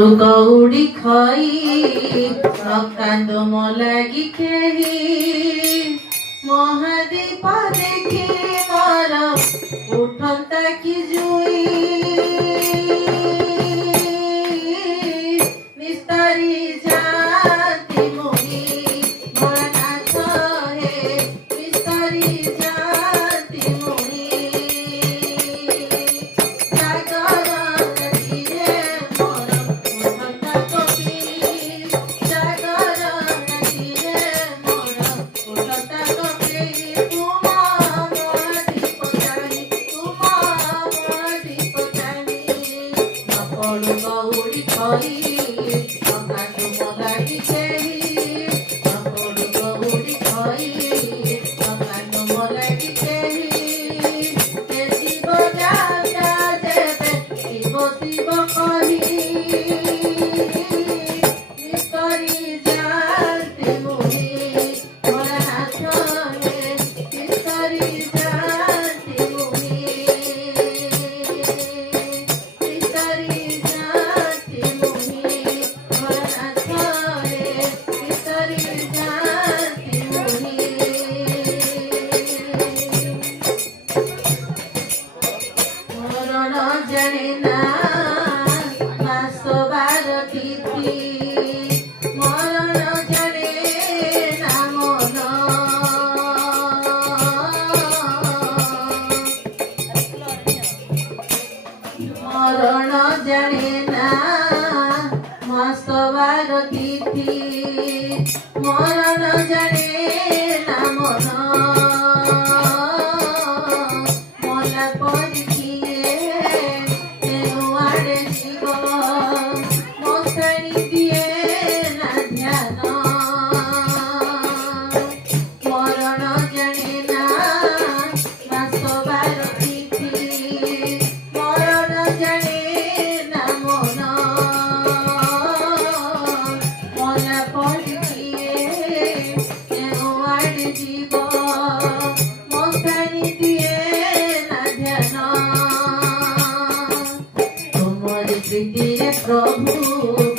गौड़ी खाई कांद मलागी केही महादीप देखी मार उठता कि जुई निस्तारी जाती मुनि भरनाथ हे निस्तारी जाती मुनि गौड़ी खाई कांद मलागी केही गौड़ी खाई कांद मलागी केही शिव जाता देवे शिव शिव कही निस्तारी जाती मुनि भरनाथ हे निस्तारी जाती मुनि जाने ना मासोबार तिथि मरण जाने ना मन मरण जाने ना मासोबार तिथि मरण जाने ना मन मला परी प्रभु